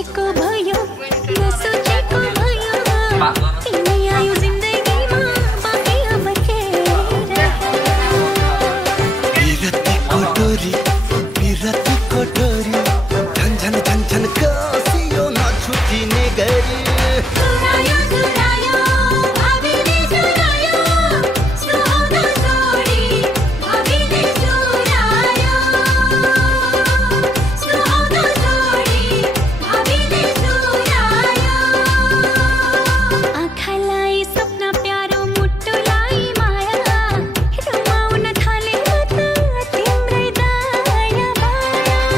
सोचेको भयो नसोचेको भयो तिमी आयो जिन्दगीमा बाँकी अब के विरतीको डोरी झन झन झन झन कसियो नछुटिने गरी चुरायो चुरायो भाबीले चुरायो सुहाउँदो छोडी भाबीले चुरायो सुहाउँदो छोडी भाबीले चुरायो आँखालाई सपना प्यारो मुटुलाई माया रमाउन थाले त तिम्रै दया माया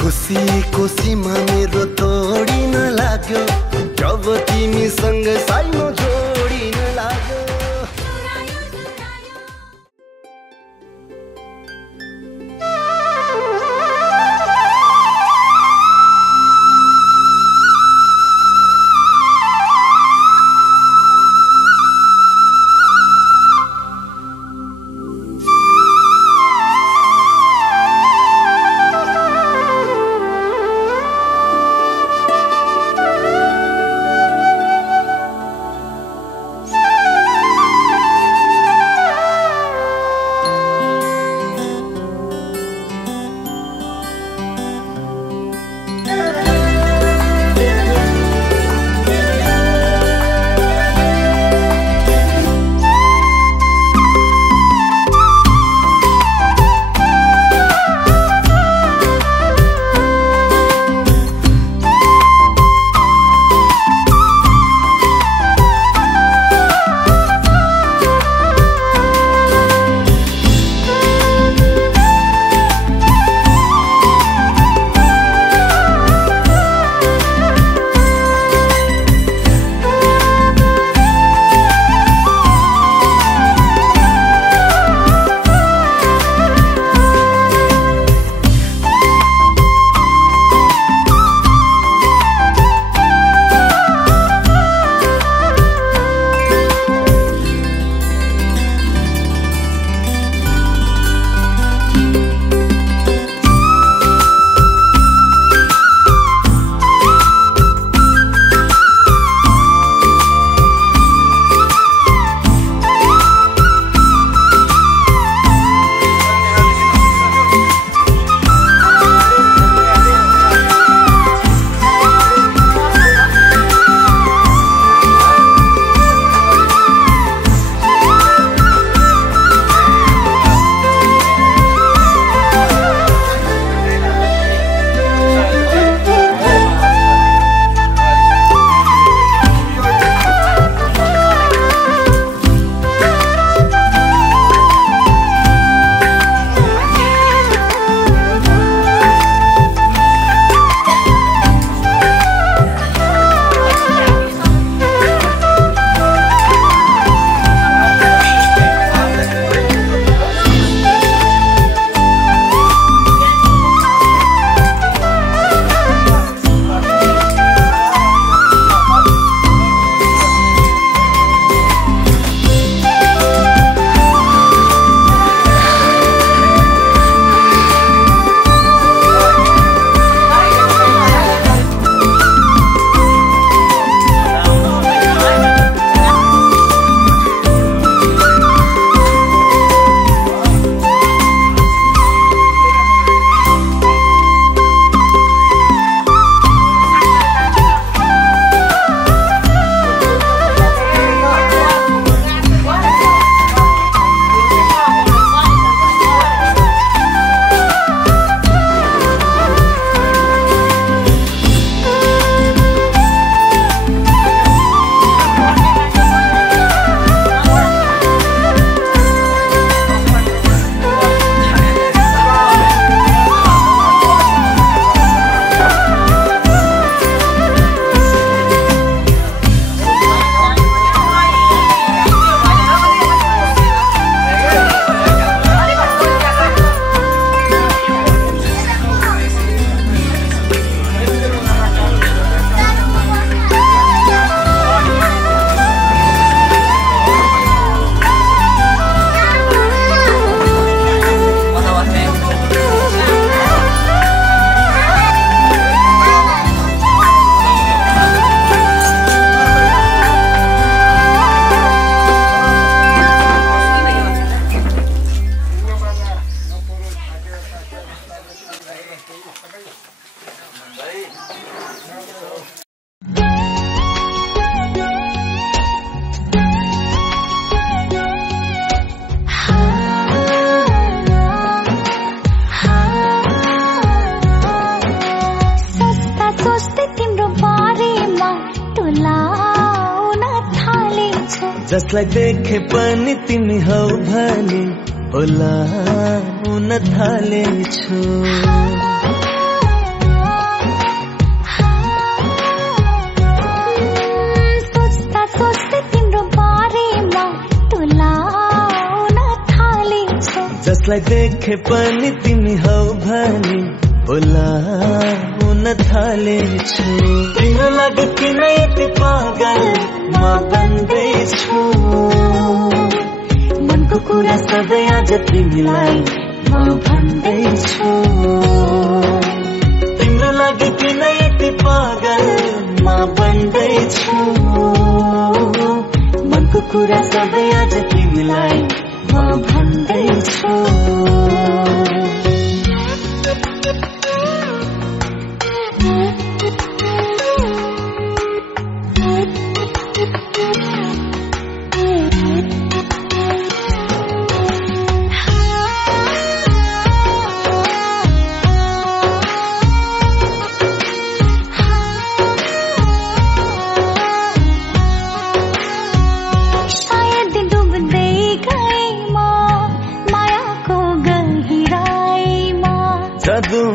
खुसीको सीमा मेरो तोडिन लाग्यो जब तिमीसँग साइनो जोडिन लाग्यो जसलाई देखे पनि तिमी हौ भने ओलाउन थालेछु सोच्दा सोच्दै तिम्रो बारेमा टोलाउन थालेछु जसलाई देखे पनि तिमी हौ भने बोलाउन थालेछु तिम्रो लागि किन यति पागल म बन्दैछु मनको कुरा सबै आज तिमीलाई म भन्दैछु तिम्रो लागि किन यति पागल म बन्दैछु मनको कुरा सबै आज तिमीलाई म भन्दैछु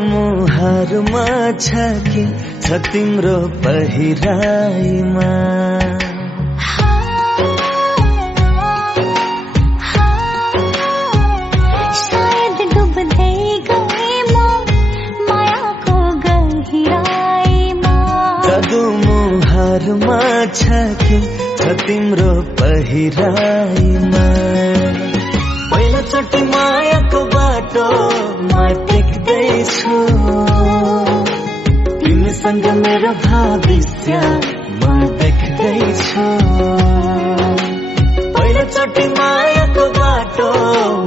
मुहारमा छ कि छ तिम्रो पहिराइमा सायद डुब्दै गए म मायाको गहिराइमा जादु मुहारमा छ कि छ तिम्रो पहिराइमा पहिलोचोटि मायाको बाटो म देख्दैछु तिमीसँग मेरो भविष्य म देख्दैछु पहिलोचोटि मायाको बाटो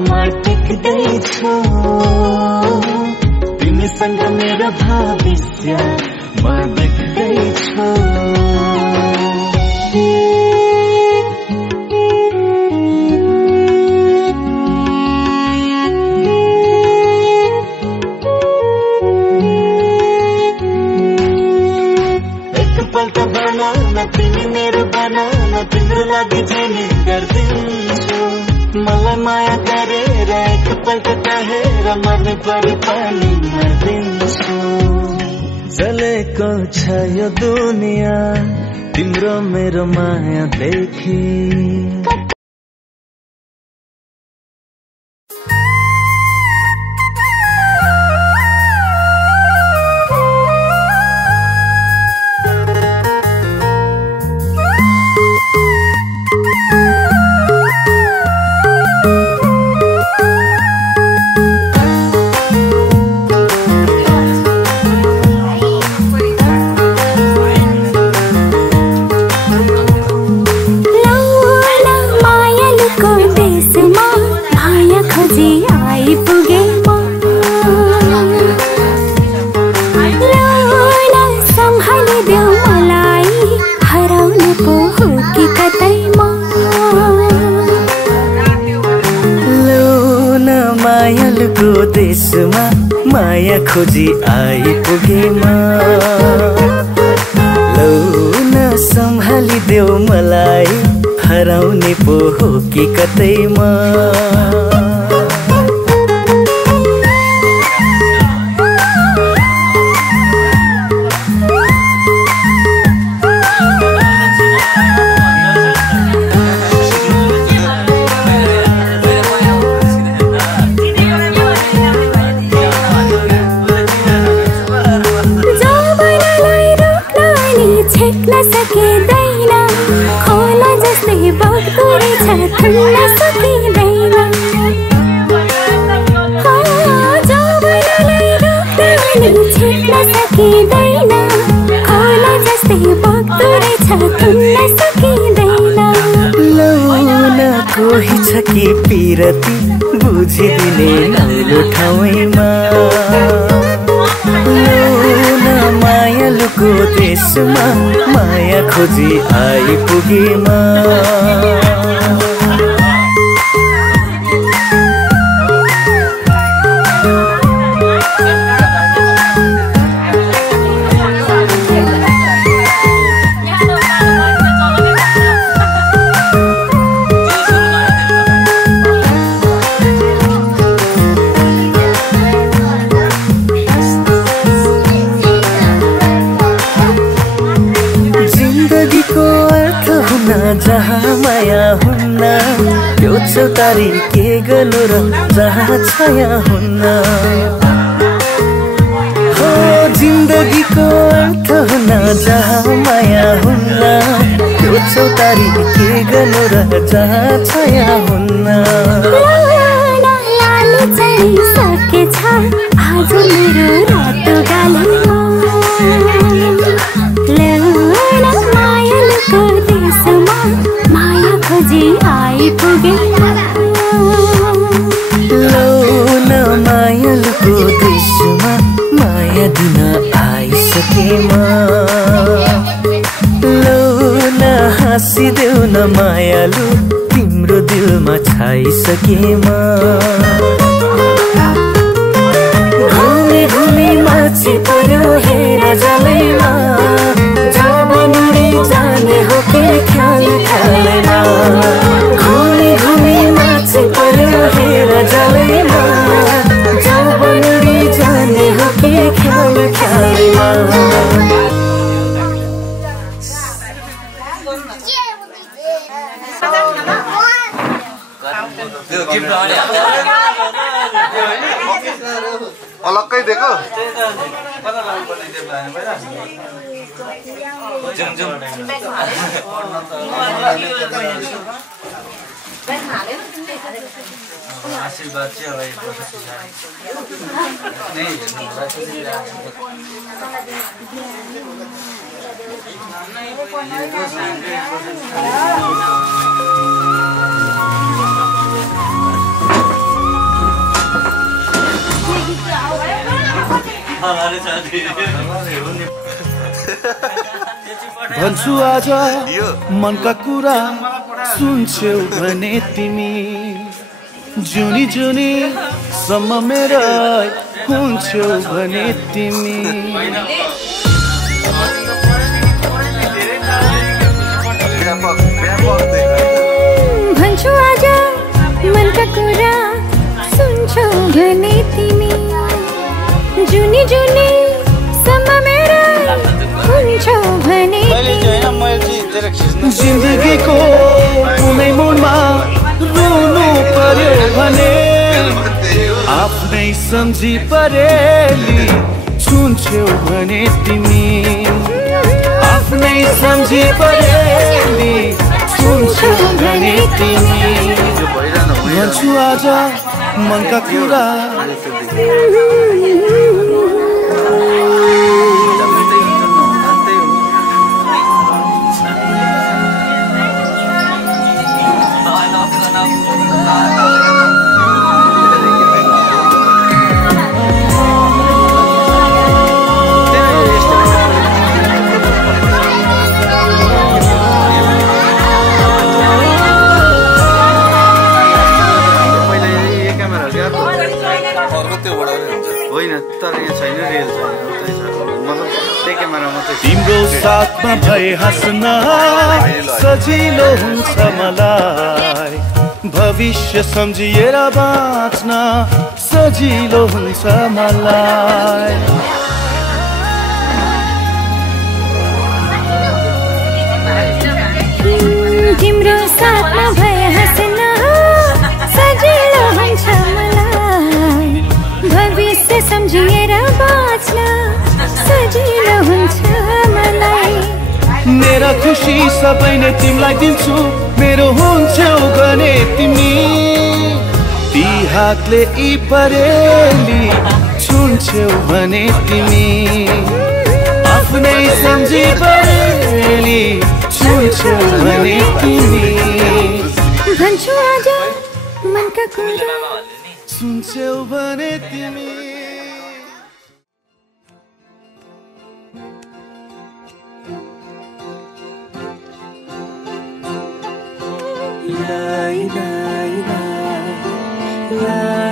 म देख्दैछु तिमीसँग मेरो भविष्य म देख्दैछु तिमी मेरो बनाउन तिम्रो लागि झैली गरिदिन्छु मलाई माया गरेर एकपल्ट कहेर मर्ने परि पनि मर्दिन्छु चलेको छ यो दुनिया तिम्रो मेरो माया देखी देशमा माया खोजी आइपुगेमा लौ न सम्हालिदेऊ मलाई हराउने पो हो कि कतैमा कोही छ कि पिरती बुझिदिने नौलो ठाउँमा मायालुको देशमा माया खोजी आइपुगेमा चौतारी के गर्नु र जहाँ छाया हुन्न हो जिन्दगीको अर्थ हुन जहाँ माया हुन्न त्यो चौतारी के गर्नु र जहाँ छाया हुन्न सकेछ आज मेरो रातो गालीमा मायालुको देशमा माया खोजी आइपुगे लौन मायालुको देशमा माया दिन आइसकेमा लौन हाँसिदेऊ न मायालु तिम्रो दिलमा छाइसकेमा घुमी माछी पर्यो हेर जलैमा जब नुडी जाने हो कि ख्याल ख्यालैमा घुमी माछी पर्यो हेर जलैमा जब नुडी जाने हो कि ख्याल ख्यालैमा अलग्गै दिएको आशीर्वाद चाहिँ भन्छु आज मनका कुरा सुन्छौ भने तिमी जुनी जुनी सम्म मेरा हुन्छौ भने तिमी भन्छु आज मनका कुरा सुन्छौ भने तिमी जुनी जुनी सम्म मेरा हुन्छौ भने जिन्दगीको कुनै मोडमा रुनु पर्यो भने आफ्नै सम्झी परेली छुन्छौ भने तिमी आफ्नै सम्झी परेली छुन्छौ भने तिमी भन्छु आज मनका कुरा तिम्रो साथमा भए हाँस्न सजिलो हुन्छ मलाई भविष्य सम्झिएर बाँच्न सजिलो हुन्छ मलाई तिम्रो साथमा भए हाँस्न सजिलो हुन्छ मलाई भविष्य सम्झिएर बाँच्न सजिलो हुन्छ मलाई मेरा खुसी सबै नै तिमीलाई दिन्छु मेरो हुन्छौ भने तिमी ती हातले यी परेली छुन्छौ भने तिमी आफ्नै सम्झी परेली छुन्छौ भने तिमी भन्छु आज मनका कुरा सुन्छौ भने तिमी ला ला ला ला